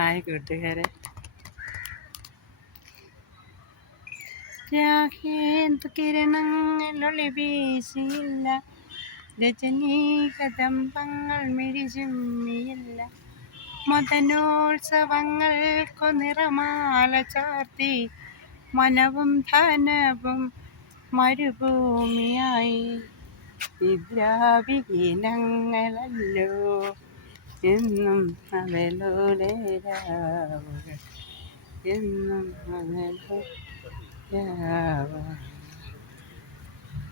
Hi കൂട്ടുകാരെ. രാഗേന്ദു കിരണങ്ങളൊളി വീശിയില്ല, രജനീ കദംബങ്ങൾ മിഴിചുമ്മിയില്ല, മദനോത്സവങ്ങൾക്കു നിറമാല ചാർത്തി, മനവും ധനവും മരുഭൂമിയായി. നിദ്രാവിഹീനങ്ങളല്ലോ എന്നും അവളുടെ രാവുകൾ, എന്നും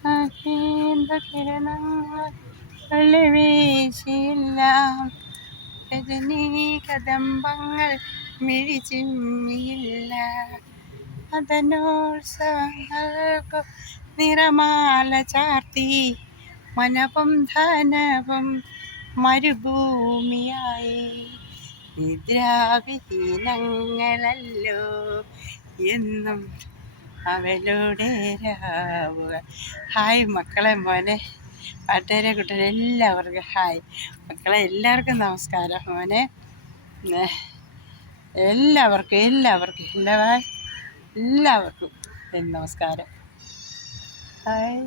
അവളുടെ കിരണങ്ങൾ വെള്ളി വീശിയില്ല, രജനീ കദംബങ്ങൾ മിഴിചിമ്മിയില്ല, മദനോത്സവങ്ങൾക്കു നിറമാല ചാർത്തി, മനവും ധനവും മരുഭൂമിയായി. നിദ്രാവിഹീനങ്ങളല്ലോ എന്നും അവളുടെ രാവുകൾ. ഹായ് മക്കളെ, മോനെ, പാട്ടുകാരെ, കുട്ടികളെ എല്ലാവർക്കും ഹായ്. മക്കളെ എല്ലാവർക്കും നമസ്കാരം. മോനെ എല്ലാവർക്കും നമസ്കാരം. ഹായ്.